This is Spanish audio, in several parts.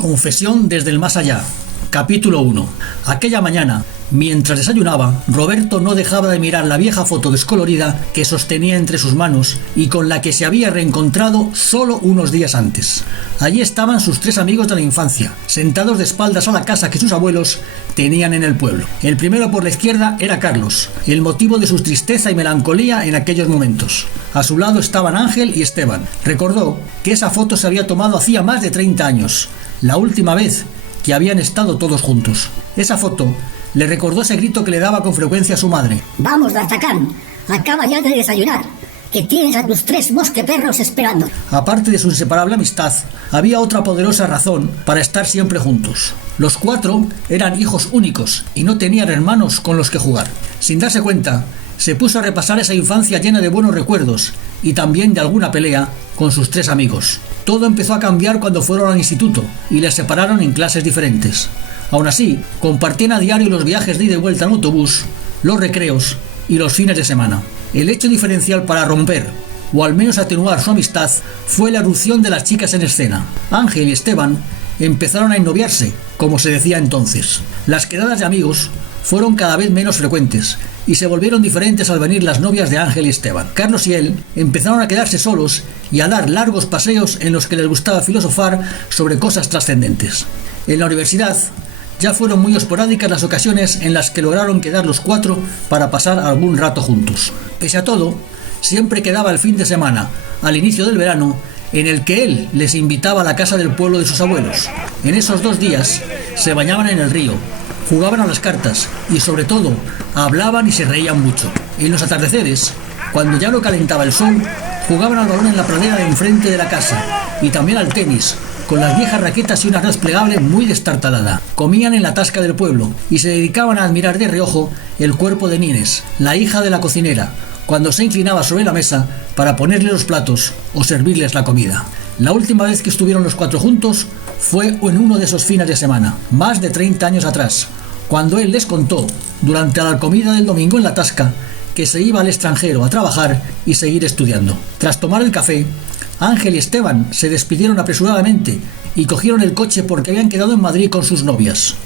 Confesión desde el más allá. Capítulo 1. Aquella mañana, mientras desayunaba, Roberto no dejaba de mirar la vieja foto descolorida que sostenía entre sus manos y con la que se había reencontrado solo unos días antes. Allí estaban sus tres amigos de la infancia, sentados de espaldas a la casa que sus abuelos tenían en el pueblo. El primero por la izquierda era Carlos, el motivo de su tristeza y melancolía en aquellos momentos. A su lado estaban Ángel y Esteban. Recordó que esa foto se había tomado hacía más de 30 años, la última vez que habían estado todos juntos. Esa foto le recordó ese grito que le daba con frecuencia a su madre. Vamos, D'Artagnan, acaba ya de desayunar, que tienes a tus tres mosqueperros esperando. Aparte de su inseparable amistad, había otra poderosa razón para estar siempre juntos. Los cuatro eran hijos únicos y no tenían hermanos con los que jugar. Sin darse cuenta, se puso a repasar esa infancia llena de buenos recuerdos y también de alguna pelea con sus tres amigos. Todo empezó a cambiar cuando fueron al instituto y les separaron en clases diferentes. Aún así, compartían a diario los viajes de ida y vuelta en autobús, los recreos y los fines de semana. El hecho diferencial para romper, o al menos atenuar su amistad, fue la irrupción de las chicas en escena. Ángel y Esteban empezaron a ennoviarse, como se decía entonces. Las quedadas de amigos fueron cada vez menos frecuentes y se volvieron diferentes al venir las novias de Ángel y Esteban. Carlos y él empezaron a quedarse solos y a dar largos paseos en los que les gustaba filosofar sobre cosas trascendentes. En la universidad ya fueron muy esporádicas las ocasiones en las que lograron quedar los cuatro para pasar algún rato juntos. Pese a todo, siempre quedaba el fin de semana, al inicio del verano, en el que él les invitaba a la casa del pueblo de sus abuelos. En esos 2 días se bañaban en el río, jugaban a las cartas y sobre todo hablaban y se reían mucho. En los atardeceres, cuando ya no calentaba el sol, jugaban al balón en la pradera de enfrente de la casa y también al tenis, con las viejas raquetas y una red plegable muy destartalada. Comían en la tasca del pueblo y se dedicaban a admirar de reojo el cuerpo de Nines, la hija de la cocinera, cuando se inclinaba sobre la mesa para ponerle los platos o servirles la comida. La última vez que estuvieron los cuatro juntos fue en uno de esos fines de semana, más de 30 años atrás, cuando él les contó, durante la comida del domingo en la tasca, que se iba al extranjero a trabajar y seguir estudiando. Tras tomar el café, Ángel y Esteban se despidieron apresuradamente y cogieron el coche porque habían quedado en Madrid con sus novias.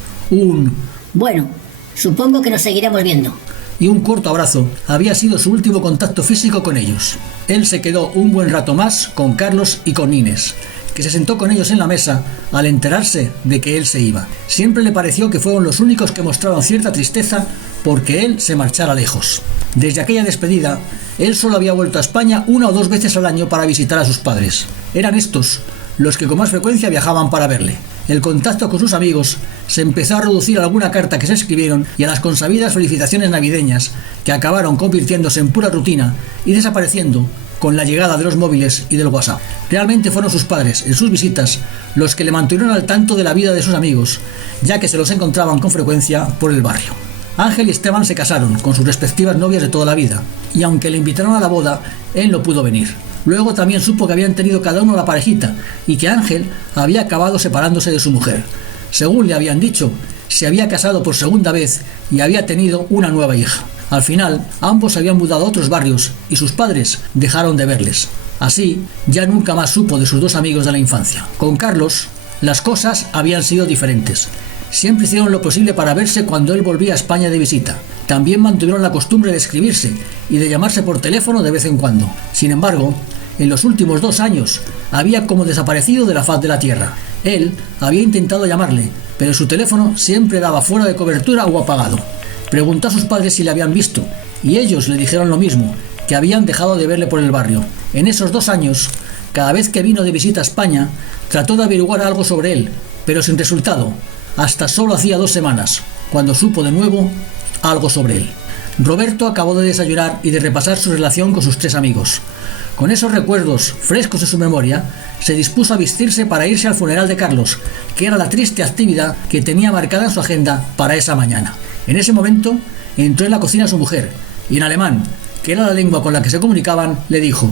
Bueno, supongo que nos seguiremos viendo. Y un corto abrazo había sido su último contacto físico con ellos. Él se quedó un buen rato más con Carlos y con Inés, que se sentó con ellos en la mesa al enterarse de que él se iba. Siempre le pareció que fueron los únicos que mostraron cierta tristeza porque él se marchara lejos. Desde aquella despedida, él solo había vuelto a España 1 o 2 veces al año para visitar a sus padres. Eran estos los que con más frecuencia viajaban para verle. El contacto con sus amigos se empezó a reducir a alguna carta que se escribieron y a las consabidas felicitaciones navideñas que acabaron convirtiéndose en pura rutina y desapareciendo con la llegada de los móviles y del WhatsApp. Realmente fueron sus padres, en sus visitas, los que le mantuvieron al tanto de la vida de sus amigos, ya que se los encontraban con frecuencia por el barrio. Ángel y Esteban se casaron con sus respectivas novias de toda la vida, y aunque le invitaron a la boda, él no pudo venir. Luego también supo que habían tenido cada uno la parejita, y que Ángel había acabado separándose de su mujer. Según le habían dicho, se había casado por segunda vez y había tenido una nueva hija. Al final, ambos se habían mudado a otros barrios y sus padres dejaron de verles. Así, ya nunca más supo de sus 2 amigos de la infancia. Con Carlos, las cosas habían sido diferentes. Siempre hicieron lo posible para verse cuando él volvía a España de visita. También mantuvieron la costumbre de escribirse y de llamarse por teléfono de vez en cuando. Sin embargo, en los últimos 2 años había como desaparecido de la faz de la tierra. Él había intentado llamarle, pero su teléfono siempre daba fuera de cobertura o apagado. Preguntó a sus padres si le habían visto y ellos le dijeron lo mismo, que habían dejado de verle por el barrio. En esos 2 años, cada vez que vino de visita a España, trató de averiguar algo sobre él, pero sin resultado, hasta solo hacía 2 semanas, cuando supo de nuevo algo sobre él. Roberto acabó de desayunar y de repasar su relación con sus 3 amigos. Con esos recuerdos frescos en su memoria, se dispuso a vestirse para irse al funeral de Carlos, que era la triste actividad que tenía marcada en su agenda para esa mañana. En ese momento, entró en la cocina su mujer, y en alemán, que era la lengua con la que se comunicaban, le dijo: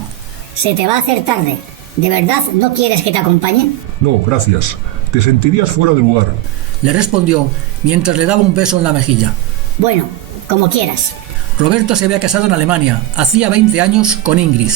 Se te va a hacer tarde. ¿De verdad no quieres que te acompañe? No, gracias. Te sentirías fuera de lugar. Le respondió mientras le daba un beso en la mejilla. Bueno, Como quieras. Roberto se había casado en Alemania, hacía 20 años, con Ingrid.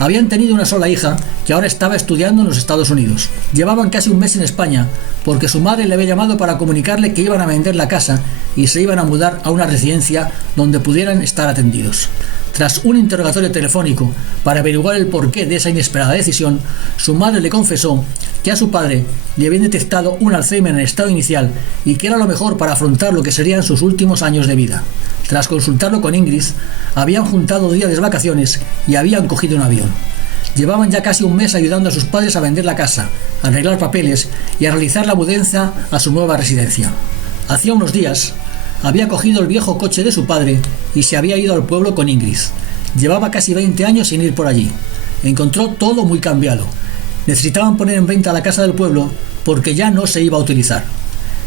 Habían tenido una sola hija, que ahora estaba estudiando en los Estados Unidos. Llevaban casi un mes en España, porque su madre le había llamado para comunicarle que iban a vender la casa y se iban a mudar a una residencia donde pudieran estar atendidos. Tras un interrogatorio telefónico para averiguar el porqué de esa inesperada decisión, su madre le confesó que a su padre le habían detectado un Alzheimer en estado inicial y que era lo mejor para afrontar lo que serían sus últimos años de vida. Tras consultarlo con Ingrid, habían juntado días de vacaciones y habían cogido un avión. Llevaban ya casi un mes ayudando a sus padres a vender la casa, a arreglar papeles y a realizar la mudanza a su nueva residencia. Hacía unos días, había cogido el viejo coche de su padre y se había ido al pueblo con Ingrid. Llevaba casi 20 años sin ir por allí. Encontró todo muy cambiado. Necesitaban poner en venta la casa del pueblo porque ya no se iba a utilizar.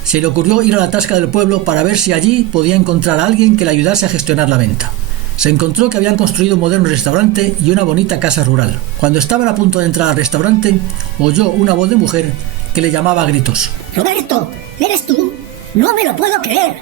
Se le ocurrió ir a la tasca del pueblo para ver si allí podía encontrar a alguien que le ayudase a gestionar la venta. Se encontró que habían construido un moderno restaurante y una bonita casa rural. Cuando estaban a punto de entrar al restaurante, oyó una voz de mujer que le llamaba a gritos. ¡Roberto! ¿Eres tú? ¡No me lo puedo creer!,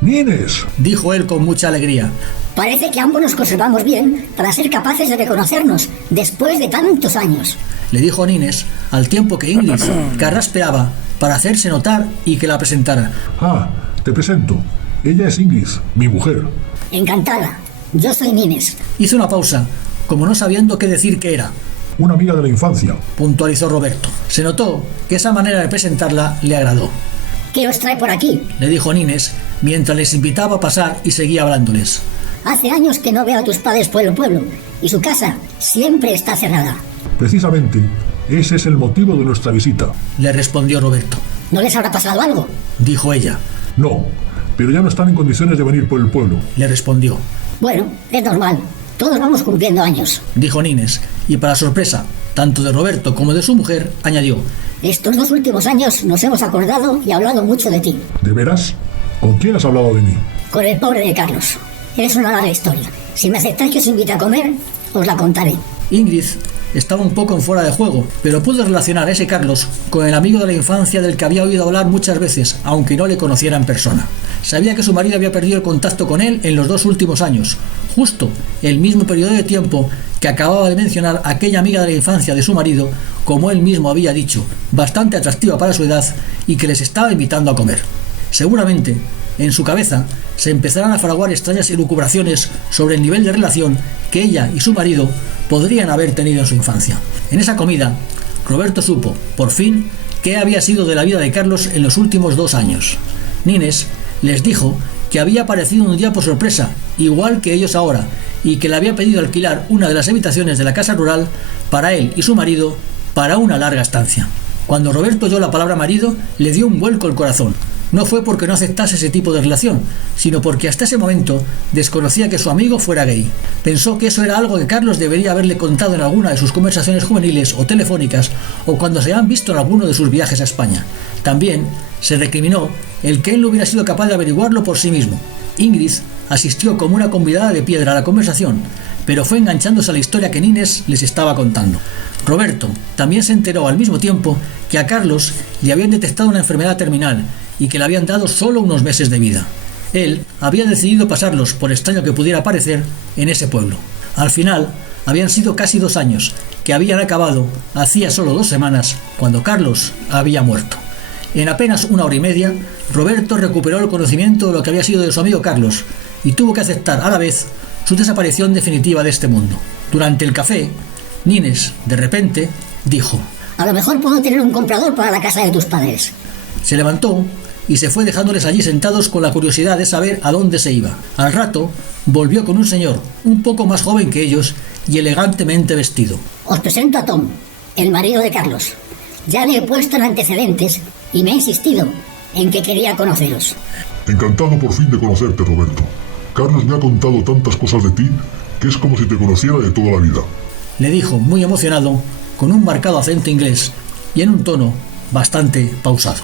¡Nines!, dijo él con mucha alegría. Parece que ambos nos conservamos bien para ser capaces de reconocernos después de tantos años, le dijo Nines, al tiempo que Ingrid carraspeaba para hacerse notar y que la presentara. Ah, te presento. Ella es Ingrid, mi mujer. Encantada. Yo soy Nines. Hizo una pausa, como no sabiendo qué decir que era. Una amiga de la infancia, puntualizó Roberto. Se notó que esa manera de presentarla le agradó. ¿Qué os trae por aquí?, le dijo Nines, mientras les invitaba a pasar y seguía hablándoles. Hace años que no veo a tus padres por el pueblo, y su casa siempre está cerrada. Precisamente, ese es el motivo de nuestra visita, le respondió Roberto. ¿No les habrá pasado algo?, dijo ella. No, pero ya no están en condiciones de venir por el pueblo, le respondió. Bueno, es normal. Todos vamos cumpliendo años, dijo Nines, y para sorpresa, tanto de Roberto como de su mujer, añadió. Estos 2 últimos años nos hemos acordado y hablado mucho de ti. ¿De veras? ¿Con quién has hablado de mí? Con el pobre de Carlos. Es una larga historia. Si me aceptáis que os invite a comer, os la contaré. Ingrid estaba un poco en fuera de juego, pero pudo relacionar a ese Carlos con el amigo de la infancia del que había oído hablar muchas veces, aunque no le conociera en persona. Sabía que su marido había perdido el contacto con él en los 2 últimos años, justo el mismo periodo de tiempo que acababa de mencionar aquella amiga de la infancia de su marido, como él mismo había dicho, bastante atractiva para su edad y que les estaba invitando a comer. Seguramente, en su cabeza, se empezarán a fraguar extrañas elucubraciones sobre el nivel de relación que ella y su marido podrían haber tenido en su infancia. En esa comida, Roberto supo, por fin, qué había sido de la vida de Carlos en los últimos 2 años. Nines les dijo que había aparecido un día por sorpresa, igual que ellos ahora, y que le había pedido alquilar una de las habitaciones de la casa rural para él y su marido para una larga estancia. Cuando Roberto oyó la palabra marido, le dio un vuelco el corazón. No fue porque no aceptase ese tipo de relación, sino porque hasta ese momento desconocía que su amigo fuera gay. Pensó que eso era algo que Carlos debería haberle contado en alguna de sus conversaciones juveniles o telefónicas, o cuando se habían visto en alguno de sus viajes a España. También se recriminó el que él no hubiera sido capaz de averiguarlo por sí mismo. Ingrid asistió como una convidada de piedra a la conversación, pero fue enganchándose a la historia que Nines les estaba contando. Roberto también se enteró al mismo tiempo que a Carlos le habían detectado una enfermedad terminal y que le habían dado solo unos meses de vida. Él había decidido pasarlos, por extraño que pudiera parecer, en ese pueblo. Al final, habían sido casi 2 años, que habían acabado hacía solo 2 semanas, cuando Carlos había muerto. En apenas 1 hora y media, Roberto recuperó el conocimiento de lo que había sido de su amigo Carlos y tuvo que aceptar a la vez su desaparición definitiva de este mundo. Durante el café, Nines, de repente, dijo: A lo mejor puedo tener un comprador para la casa de tus padres. Se levantó y se fue dejándoles allí sentados con la curiosidad de saber a dónde se iba. Al rato, volvió con un señor, un poco más joven que ellos y elegantemente vestido. Os presento a Tom, el marido de Carlos. Ya le he puesto en antecedentes y me ha insistido en que quería conoceros. Encantado por fin de conocerte, Roberto. Carlos me ha contado tantas cosas de ti que es como si te conociera de toda la vida, le dijo muy emocionado, con un marcado acento inglés y en un tono bastante pausado.